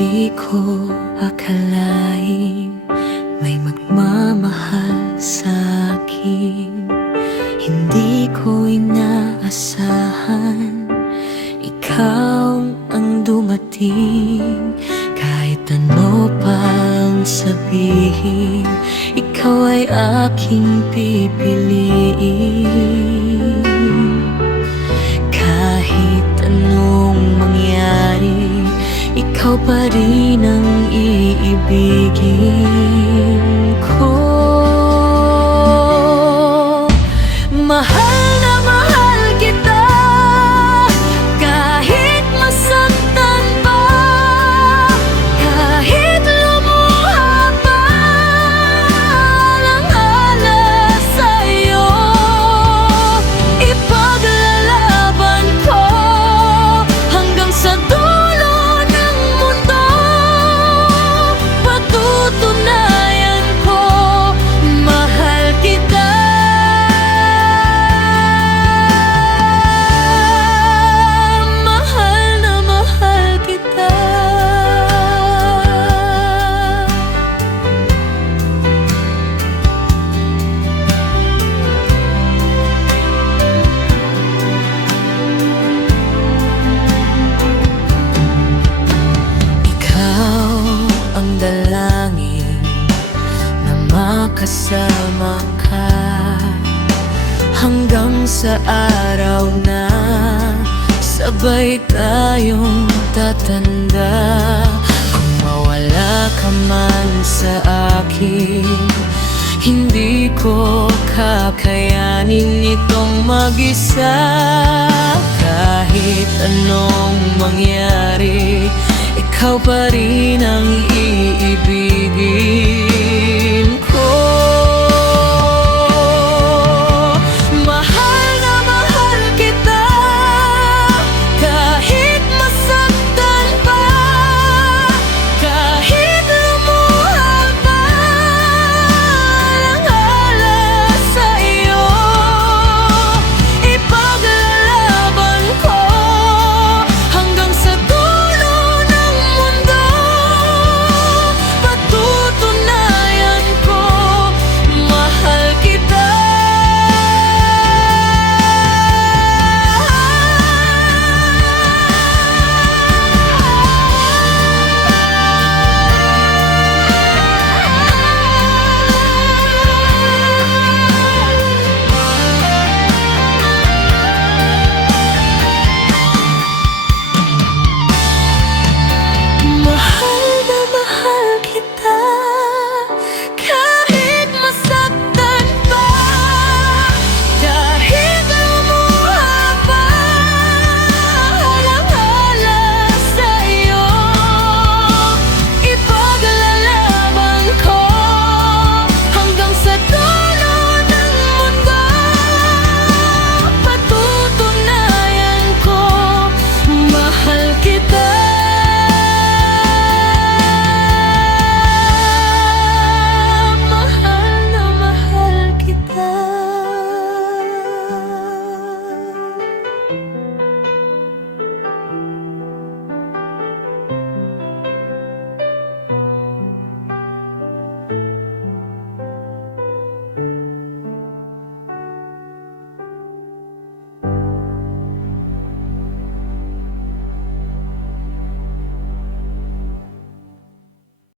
Di ko akalain may magmamahal sa akin. Hindi ko inaasahan ikaw ang dumating. Kahit ano pang sabihin, ikaw ay aking pipiliin. Kahit anong mangyari, ikaw pa rin ang iibigin ko. Mahal na mahal kita, kahit masaktan pa, kahit lumuha pa ang alas sa'yo. Ipaglalaban ko hanggang sa dulo ng mundo. Patutunayan ko, mahal kita. Mahal na mahal kita. Ikaw ang dalangin na makasama ka hanggang sa araw na sabay tayong tatanda. Kung mawala ka man sa akin, hindi ko kakayanin itong mag-isa. Kahit anong mangyari, ikaw pa rin ang iibigin